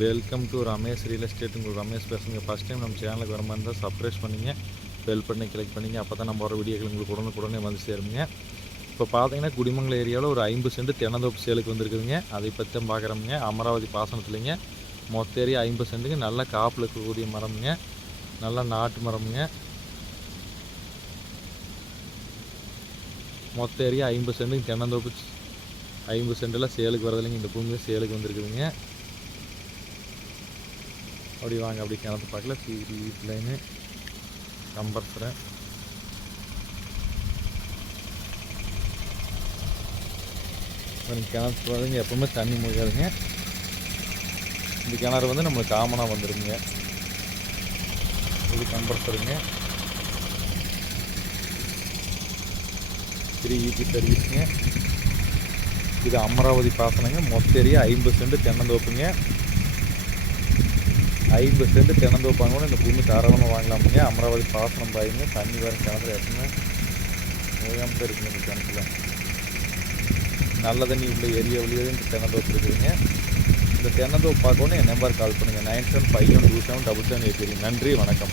Welcome to Ramesh real estate. உங்களுக்கு ரமேஷ் பேசுங்க. First time நம்ம சேனலுக்கு வர மாதிரி இருந்தால் சப்ஸ்கிரைப் பண்ணிங்க, பெல் பண்ணி கிளிக் பண்ணிங்க. அப்போ தான் நம்ம வர வீடியோக்கள் உங்களுக்கு உடனுக்குடனே வந்து சேருங்க. இப்போ பார்த்தீங்கன்னா குடிமங்கலம் ஏரியாவில் ஒரு 50 சென்ட் தென்னந்தோப்பு சேலுக்கு வந்துருக்குதுங்க. அதை பற்றி தான் பார்க்குறோமுங்க. அமராவதி பாசனத்துலைங்க. மொத்த ஏரியா 50 சென்ட்டுங்க. நல்ல காப்பில் இருக்கக்கூடிய மரமுங்க, நல்லா நாட்டு மரமுங்க. மொத்த ஏரியா 50 சென்ட்டுங்க. தென்னந்தோப்பு 50 சென்டில் சேலுக்கு வரதில்லைங்க. இந்த பூமியில் சேலுக்கு வந்துருக்குதுங்க. அப்படி வாங்க, அப்படி கிணத்து பார்க்கல வீட் லைனு கம்பர்சரை கிணத்து வருதுங்க. எப்பவுமே தண்ணி முடியாதுங்க. இந்த கிணறு வந்து நம்மளுக்கு காமனாக வந்துடுங்க. இது கம்பர்சருங்க. 3 EP சர்வீஸுங்க. இது அமராவதி பாசனங்க. மொத்த ஏரியா 50 சென்ட் தென்னந்தோப்புங்க. 50 சென்ட் தென்னந்தோப்பாங்க கூட இந்த பூமி தாராளமாக வாங்கலாமுங்க. அமராவதி பாசனம் பாயுங்க. தண்ணி வர கிணத்துல எப்பவுமே ஓயாமல் தான் இருக்குங்க. இந்த கிணத்துல நல்ல தண்ணி உள்ள ஏரியா வழியாக இந்த தென்னந்தோப்பு இருக்குதுங்க. இந்த தென்னந்தோப்பு பார்க்கணும் என் நம்பர் கால் பண்ணுங்கள். 9751277788. நன்றி, வணக்கம்.